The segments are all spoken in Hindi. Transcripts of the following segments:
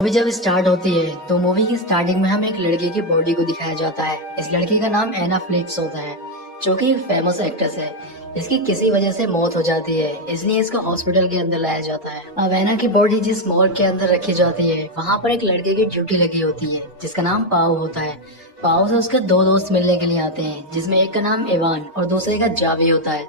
मूवी जब स्टार्ट होती है तो मूवी की स्टार्टिंग में हमें एक लड़के की बॉडी को दिखाया जाता है। इस लड़की का नाम एना फ्लिक्स होता है, जो कि एक फेमस एक्ट्रेस है। इसकी किसी वजह से मौत हो जाती है, इसलिए इसको हॉस्पिटल के अंदर लाया जाता है। अब एना की बॉडी जिस मॉर्ग के अंदर रखी जाती है, वहाँ पर एक लड़के की ड्यूटी लगी होती है जिसका नाम पाओ होता है। पाओ से उसके दो दोस्त मिलने के लिए आते हैं, जिसमें एक का नाम इवान और दूसरे का जावी होता है।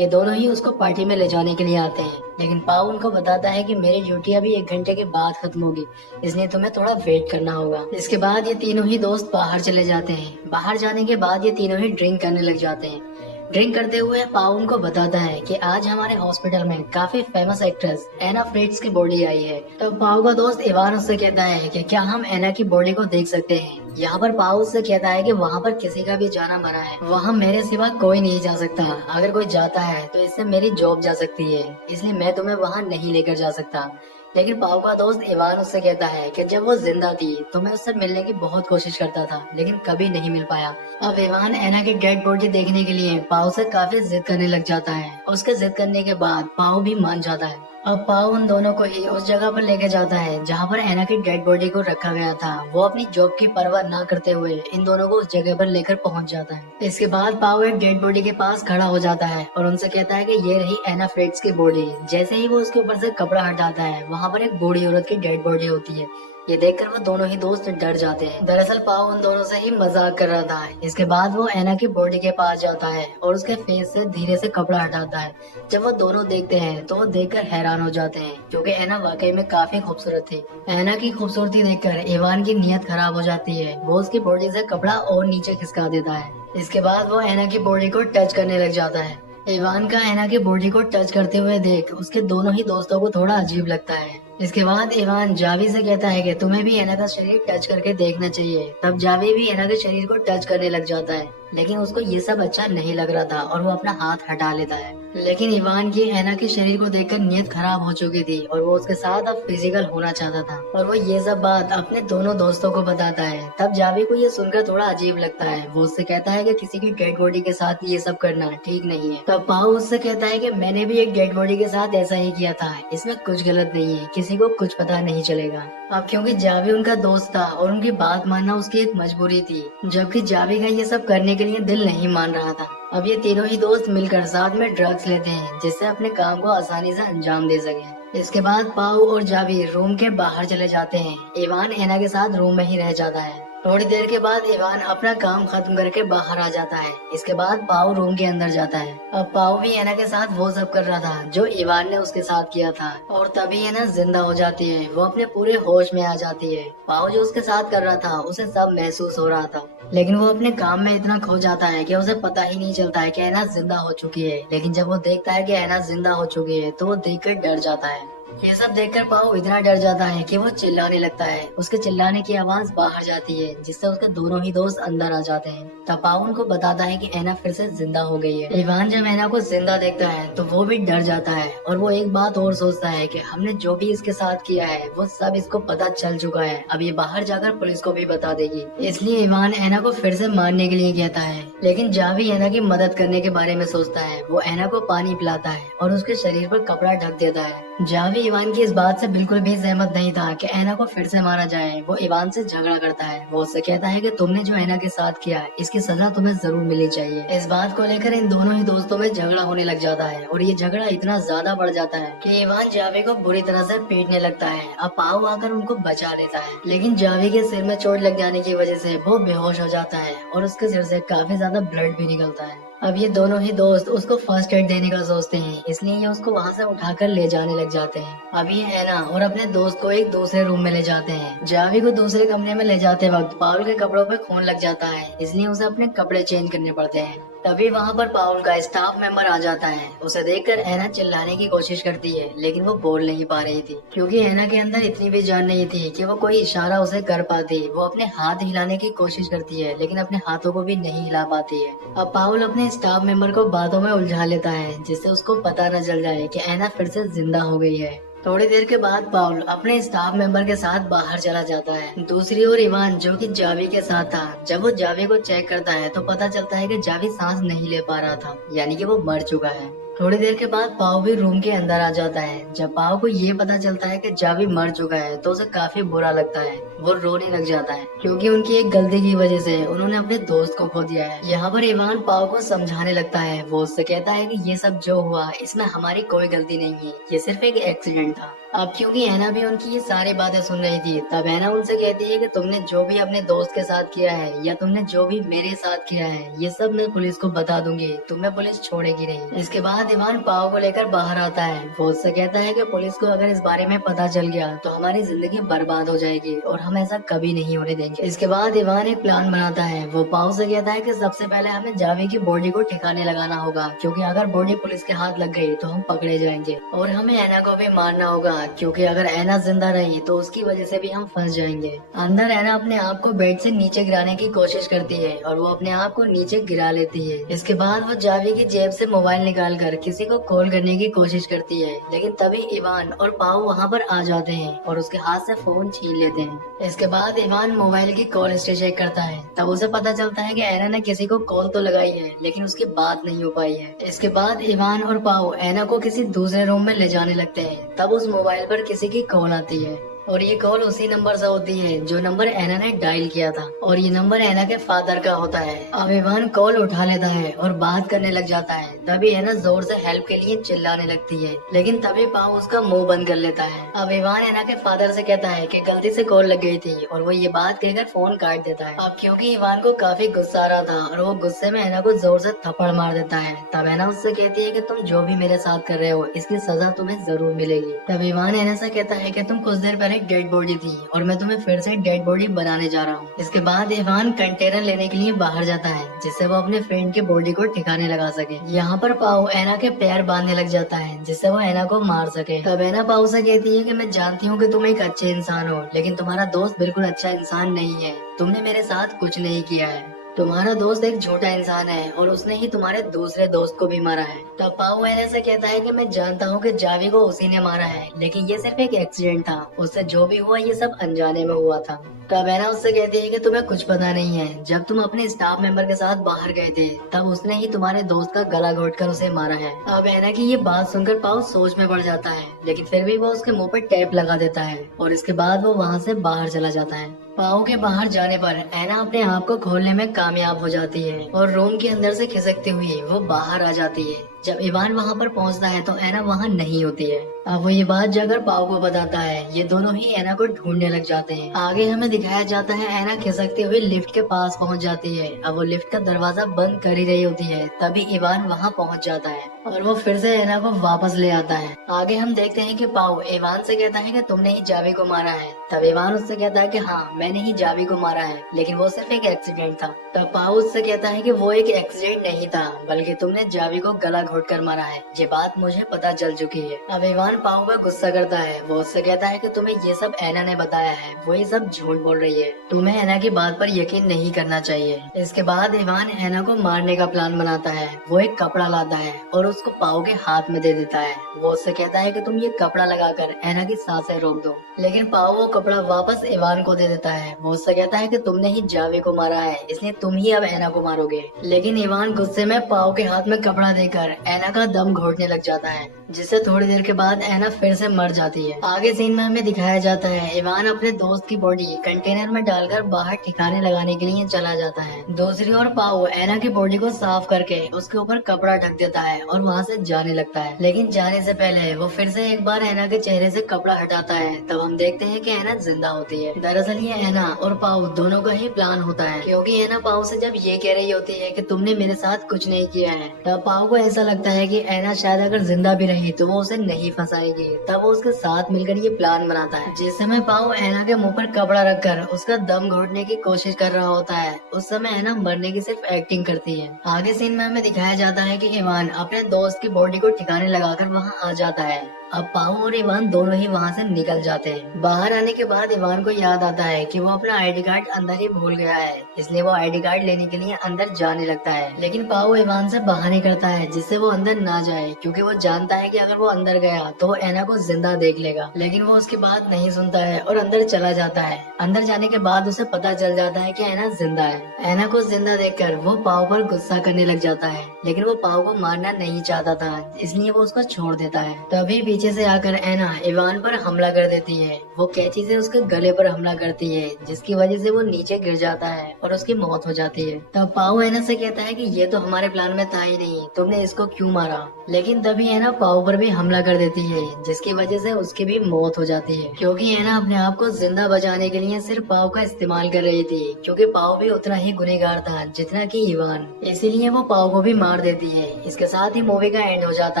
ये दोनों ही उसको पार्टी में ले जाने के लिए आते हैं, लेकिन पाओ उनको बताता है कि मेरी ड्यूटी अभी 1 घंटे के बाद खत्म होगी, इसलिए तुम्हें थोड़ा वेट करना होगा। इसके बाद ये तीनों ही दोस्त बाहर चले जाते हैं। बाहर जाने के बाद ये तीनों ही ड्रिंक करने लग जाते हैं। ड्रिंक करते हुए पाओ उनको बताता है कि आज हमारे हॉस्पिटल में काफी फेमस एक्ट्रेस एना फ्रिट्ज की बॉडी आई है। तो पाओ का दोस्त इवान उससे कहता है कि क्या हम एना की बॉडी को देख सकते हैं। यहाँ पर पाओ उससे कहता है कि वहाँ पर किसी का भी जाना मना है, वहाँ मेरे सिवा कोई नहीं जा सकता। अगर कोई जाता है तो इससे मेरी जॉब जा सकती है, इसलिए मैं तुम्हें वहाँ नहीं लेकर जा सकता। लेकिन पाओ का दोस्त इवान उससे कहता है कि जब वो जिंदा थी तो मैं उससे मिलने की बहुत कोशिश करता था, लेकिन कभी नहीं मिल पाया। अब इवान एना की डेड बॉडी देखने के लिए पाओ से काफी जिद करने लग जाता है। उसके जिद करने के बाद पाओ भी मान जाता है। अब पाओ उन दोनों को ही उस जगह पर लेके जाता है जहाँ पर एना की डेड बॉडी को रखा गया था। वो अपनी जॉब की परवाह ना करते हुए इन दोनों को उस जगह पर लेकर पहुँच जाता है। इसके बाद पाओ एक डेड बॉडी के पास खड़ा हो जाता है और उनसे कहता है कि ये रही एना फ्रिट्ज की बॉडी। जैसे ही वो उसके ऊपर से कपड़ा हटाता है, वहाँ पर एक बूढ़ी औरत की डेड बॉडी होती है। ये देखकर वो दोनों ही दोस्त डर जाते हैं। दरअसल पाओ उन दोनों से ही मजाक कर रहा था। इसके बाद वो एना की बॉडी के पास जाता है और उसके फेस से धीरे से कपड़ा हटाता है। जब वो दोनों देखते हैं तो वो देखकर हैरान हो जाते हैं, क्योंकि एना वाकई में काफी खूबसूरत थी। एना की खूबसूरती देखकर इवान की नीयत खराब हो जाती है। वो उसकी बॉडी से कपड़ा और नीचे खिसका देता है। इसके बाद वो एना की बॉडी को टच करने लग जाता है। इवान का एना की बॉडी को टच करते हुए देख उसके दोनों ही दोस्तों को थोड़ा अजीब लगता है। इसके बाद इवान जावी से कहता है कि तुम्हें भी एना का शरीर टच करके देखना चाहिए। तब जावी भी एना के शरीर को टच करने लग जाता है, लेकिन उसको ये सब अच्छा नहीं लग रहा था और वो अपना हाथ हटा लेता है। लेकिन इवान की एना के शरीर को देखकर नीयत खराब हो चुकी थी और वो उसके साथ अब फिजिकल होना चाहता था, और वो ये सब बात अपने दोनों दोस्तों को बताता है। तब जावी को ये सुनकर थोड़ा अजीब लगता है। वो उससे कहता है कि किसी की डेड बॉडी के साथ ये सब करना ठीक नहीं है। तब पाओ उससे कहता है कि मैंने भी एक डेड बॉडी के साथ ऐसा ही किया था, इसमें कुछ गलत नहीं है, किसी को कुछ पता नहीं चलेगा। अब क्योंकि जावी उनका दोस्त था और उनकी बात मानना उसकी एक मजबूरी थी, जबकि जावी का ये सब करने के लिए दिल नहीं मान रहा था। अब ये तीनों ही दोस्त मिलकर साथ में ड्रग्स लेते हैं, जिससे अपने काम को आसानी से अंजाम दे सके। इसके बाद पाओ और जावी रूम के बाहर चले जाते हैं। इवान एना के साथ रूम में ही रह जाता है। थोड़ी देर के बाद इवान अपना काम खत्म करके बाहर आ जाता है। इसके बाद पाओ रूम के अंदर जाता है। अब पाओ भी एना के साथ वो सब कर रहा था जो इवान ने उसके साथ किया था, और तभी एना जिंदा हो जाती है। वो अपने पूरे होश में आ जाती है। पाओ जो उसके साथ कर रहा था उसे सब महसूस हो रहा था, लेकिन वो अपने काम में इतना खो जाता है कि उसे पता ही नहीं चलता है कि एना जिंदा हो चुकी है। लेकिन जब वो देखता है कि एना जिंदा हो चुकी है तो वो देखकर डर जाता है। ये सब देखकर पाओ इतना डर जाता है कि वो चिल्लाने लगता है। उसके चिल्लाने की आवाज बाहर जाती है, जिससे उसके दोनों ही दोस्त अंदर आ जाते हैं। तब पाओ उनको बताता है कि एना फिर से जिंदा हो गई है। इवान जब एना को जिंदा देखता है तो वो भी डर जाता है, और वो एक बात और सोचता है कि हमने जो भी इसके साथ किया है वो सब इसको पता चल चुका है। अब ये बाहर जाकर पुलिस को भी बता देगी, इसलिए इवान एना को फिर से मारने के लिए कहता है। लेकिन जावी एना की मदद करने के बारे में सोचता है। वो एना को पानी पिलाता है और उसके शरीर पर कपड़ा ढक देता है। जावी इवान की इस बात से बिल्कुल भी सहमत नहीं था कि एना को फिर से मारा जाए। वो इवान से झगड़ा करता है। वो उससे कहता है कि तुमने जो एना के साथ किया है इसकी सजा तुम्हें जरूर मिलनी चाहिए। इस बात को लेकर इन दोनों ही दोस्तों में झगड़ा होने लग जाता है, और ये झगड़ा इतना ज्यादा बढ़ जाता है कि इवान जावी को बुरी तरह से पीटने लगता है। अब पाओ आकर उनको बचा लेता है, लेकिन जावी के सिर में चोट लग जाने की वजह से वो बेहोश हो जाता है और उसके सिर से काफी ज्यादा ब्लड भी निकलता है। अब ये दोनों ही दोस्त उसको फर्स्ट एड देने का सोचते हैं, इसलिए ये उसको वहाँ से उठाकर ले जाने लग जाते हैं। अब ये एना और अपने दोस्त को एक दूसरे रूम में ले जाते हैं। जावी को दूसरे कमरे में ले जाते वक्त पाउल के कपड़ों पे खून लग जाता है, इसलिए उसे अपने कपड़े चेंज करने पड़ते हैं। तभी वहाँ पर पाउल का स्टाफ मेंबर आ जाता है। उसे देखकर एना चिल्लाने की कोशिश करती है, लेकिन वो बोल नहीं पा रही थी, क्योंकि एना के अंदर इतनी भी जान नहीं थी कि वो कोई इशारा उसे कर पाती। वो अपने हाथ हिलाने की कोशिश करती है, लेकिन अपने हाथों को भी नहीं हिला पाती है। अब पाउल अपने स्टाफ मेंबर को बातों में उलझा लेता है, जिससे उसको पता न चल जाए कि एना फिर से जिंदा हो गई है। थोड़ी देर के बाद पाउल अपने स्टाफ मेंबर के साथ बाहर चला जाता है। दूसरी ओर इवान, जो कि जावी के साथ था, जब वो जावी को चेक करता है तो पता चलता है कि जावी सांस नहीं ले पा रहा था, यानी कि वो मर चुका है। थोड़ी देर के बाद पाव भी रूम के अंदर आ जाता है। जब पाव को ये पता चलता है कि जावी मर चुका है तो उसे काफी बुरा लगता है। वो रोने लग जाता है क्योंकि उनकी एक गलती की वजह से उन्होंने अपने दोस्त को खो दिया है। यहाँ पर इवान पाव को समझाने लगता है। वो उससे कहता है कि ये सब जो हुआ इसमें हमारी कोई गलती नहीं है, ये सिर्फ एक एक्सीडेंट था। अब क्योंकि ऐना भी उनकी ये सारी बातें सुन रही थी, तब ऐना उनसे कहती है कि तुमने जो भी अपने दोस्त के साथ किया है या तुमने जो भी मेरे साथ किया है ये सब मैं पुलिस को बता दूंगी, तुम्हें पुलिस छोड़ेगी नहीं। इसके बाद इवान पाव को लेकर बाहर आता है। वो उससे कहता है कि पुलिस को अगर इस बारे में पता चल गया तो हमारी जिंदगी बर्बाद हो जाएगी और हम ऐसा कभी नहीं होने देंगे। इसके बाद इवान एक प्लान बनाता है। वो पाव से कहता है कि सबसे पहले हमें जावी की बॉडी को ठिकाने लगाना होगा, क्योंकि अगर बॉडी पुलिस के हाथ लग गई तो हम पकड़े जाएंगे। और हमें ऐना को भी मारना होगा, क्योंकि अगर ऐना जिंदा रही तो उसकी वजह से भी हम फंस जाएंगे। अंदर ऐना अपने आप को बेड से नीचे गिराने की कोशिश करती है और वो अपने आप को नीचे गिरा लेती है। इसके बाद वो जावी की जेब से मोबाइल निकाल कर किसी को कॉल करने की कोशिश करती है, लेकिन तभी इवान और पाव वहाँ पर आ जाते हैं और उसके हाथ से फोन छीन लेते हैं। इसके बाद इवान मोबाइल की कॉल हिस्ट्री चेक करता है। तब उसे पता चलता है कि ऐना ने किसी को कॉल तो लगाई है लेकिन उसकी बात नहीं हो पाई है। इसके बाद इवान और पाव ऐना को किसी दूसरे रूम में ले जाने लगते हैं। तब उस मोबाइल पर किसी की कॉल आती है और ये कॉल उसी नंबर से होती है जो नंबर ऐना ने डायल किया था, और ये नंबर ऐना के फादर का होता है। अब इवान कॉल उठा लेता है और बात करने लग जाता है। तभी ऐना जोर से हेल्प के लिए चिल्लाने लगती है, लेकिन तभी पाव उसका मुंह बंद कर लेता है। अब इवान ऐना के फादर से कहता है कि गलती से कॉल लग गई थी, और वो ये बात कहकर फोन काट देता है। अब क्योंकि इवान को काफी गुस्सा आ रहा था और वो गुस्से में ऐना को जोर से थप्पड़ मार देता है। तब ऐना उससे कहती है कि तुम जो भी मेरे साथ कर रहे हो इसकी सजा तुम्हें जरूर मिलेगी। तब इवान ऐना से कहता है कि तुम कुछ देर पहले एक डेड बॉडी थी और मैं तुम्हें फिर से डेड बॉडी बनाने जा रहा हूँ। इसके बाद इवान कंटेनर लेने के लिए बाहर जाता है, जिससे वो अपने फ्रेंड की बॉडी को ठिकाने लगा सके। यहाँ पर पाव ऐना के पैर बांधने लग जाता है, जिससे वो ऐना को मार सके। तब ऐना पाव से कहती है कि मैं जानती हूँ कि तुम एक अच्छे इंसान हो, लेकिन तुम्हारा दोस्त बिल्कुल अच्छा इंसान नहीं है। तुमने मेरे साथ कुछ नहीं किया है। तुम्हारा दोस्त एक झूठा इंसान है और उसने ही तुम्हारे दूसरे दोस्त को भी मारा है। तब पाव ऐना से कहता है कि मैं जानता हूँ कि जावी को उसी ने मारा है, लेकिन ये सिर्फ एक एक्सीडेंट था। उससे जो भी हुआ ये सब अनजाने में हुआ था। तब ऐना उससे कहती है कि तुम्हें कुछ पता नहीं है। जब तुम अपने स्टाफ मेंबर के साथ बाहर गए थे तब उसने ही तुम्हारे दोस्त का गला घोटकर उसे मारा है। अब ऐना की ये बात सुनकर पाव सोच में पड़ जाता है, लेकिन फिर भी वो उसके मुंह पर टेप लगा देता है और इसके बाद वो वहाँ से बाहर चला जाता है। पाव के बाहर जाने पर ऐना अपने आप को खोलने में कामयाब हो जाती है और रूम के अंदर से खिसकती हुई वो बाहर आ जाती है। जब इवान वहाँ पर पहुँचता है तो ऐना वहाँ नहीं होती है। अब वो ये बात जाकर पाव को बताता है। ये दोनों ही ऐना को ढूंढने लग जाते हैं। आगे हमें दिखाया जाता है ऐना खिसकते हुए लिफ्ट के पास पहुँच जाती है। अब वो लिफ्ट का दरवाजा बंद कर ही रही होती है, तभी इवान वहाँ पहुँच जाता है और वो फिर से ऐना को वापस ले आता है। आगे हम देखते हैं कि पाव इवान से कहता है कि तुमने ही जावी को मारा है। तब इवान उससे कहता है कि हाँ, मैंने ही जावी को मारा है, लेकिन वो सिर्फ एक एक्सीडेंट था। तब पाव उससे कहता है कि वो एक एक्सीडेंट नहीं था, बल्कि तुमने जावी को गला घोटकर मारा है। ये बात मुझे पता चल चुकी है। अब इवान पाव पर गुस्सा करता है। वो उससे कहता है कि तुम्हें ये सब ऐना ने बताया है, वो ये सब झूठ बोल रही है। तुम्हें ऐना की बात पर यकीन नहीं करना चाहिए। इसके बाद इवान ऐना को मारने का प्लान बनाता है। वो एक कपड़ा लाता है और उसको पाव के हाथ में दे देता है। वो उससे कहता है कि तुम ये कपड़ा लगाकर ऐना की सांसें रोक दो, लेकिन पाव वो कपड़ा वापस इवान को दे देता है। वो उससे कहता है कि तुमने ही जावी को मारा है, इसलिए तुम ही अब ऐना को मारोगे। लेकिन इवान गुस्से में पाव के हाथ में कपड़ा देकर ऐना का दम घोटने लग जाता है, जिससे थोड़ी देर के बाद ऐना फिर से मर जाती है। आगे सीन में हमें दिखाया जाता है इवान अपने दोस्त की बॉडी कंटेनर में डालकर बाहर ठिकाने लगाने के लिए चला जाता है। दूसरी ओर पाव ऐना की बॉडी को साफ करके उसके ऊपर कपड़ा ढक देता है और वहाँ से जाने लगता है। लेकिन जाने से पहले वो फिर से एक बार ऐना के चेहरे से कपड़ा हटाता है। तब हम देखते हैं कि ऐना जिंदा होती है। दरअसल ये ऐना और पाव दोनों का ही प्लान होता है, क्योंकि ऐना पाव से जब ये कह रही होती है कि तुमने मेरे साथ कुछ नहीं किया है, तब पाव को ऐसा लगता है कि ऐना शायद अगर जिंदा भी रही तो वो उसे नहीं फंसाएगी। तब वो उसके साथ मिलकर ये प्लान बनाता है। जिस समय पाव ऐना के मुंह पर कपड़ा रखकर उसका दम घोटने की कोशिश कर रहा होता है, उस समय ऐना मरने की सिर्फ एक्टिंग करती है। आगे सीन में हमें दिखाया जाता है कि इवान अपने दोस्त की बॉडी को ठिकाने लगाकर वहाँ आ जाता है अब पाओ और इवान दोनों ही वहाँ से निकल जाते हैं। बाहर आने के बाद इवान को याद आता है कि वो अपना आईडी कार्ड अंदर ही भूल गया है, इसलिए वो आईडी कार्ड लेने के लिए अंदर जाने लगता है। लेकिन पाओ इवान से बहाने करता है जिससे वो अंदर ना जाए, क्योंकि वो जानता है कि अगर वो अंदर गया तो वो एना को जिंदा देख लेगा। लेकिन वो उसकी बात नहीं सुनता है और अंदर चला जाता है। अंदर जाने के बाद उसे पता चल जाता है कि एना जिंदा है। एना को जिंदा देखकर वो पाओ पर गुस्सा करने लग जाता है, लेकिन वो पाओ को मारना नहीं चाहता था, इसलिए वो उसको छोड़ देता है। तभी पीछे से आकर एना इवान पर हमला कर देती है। वो कैंची से उसके गले पर हमला करती है, जिसकी वजह से वो नीचे गिर जाता है और उसकी मौत हो जाती है। तब पाओ एना से कहता है कि ये तो हमारे प्लान में था ही नहीं, तुमने इसको क्यों मारा। लेकिन तभी एना पाओ पर भी हमला कर देती है, जिसकी वजह से उसकी भी मौत हो जाती है, क्योंकि एना अपने आप को जिंदा बचाने के लिए सिर्फ पाओ का इस्तेमाल कर रही थी, क्योंकि पाओ भी उतना ही गुनहगार था जितना कि इवान, इसीलिए वो पाओ को भी मार देती है। इसके साथ ही मूवी का एंड हो जाता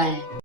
है।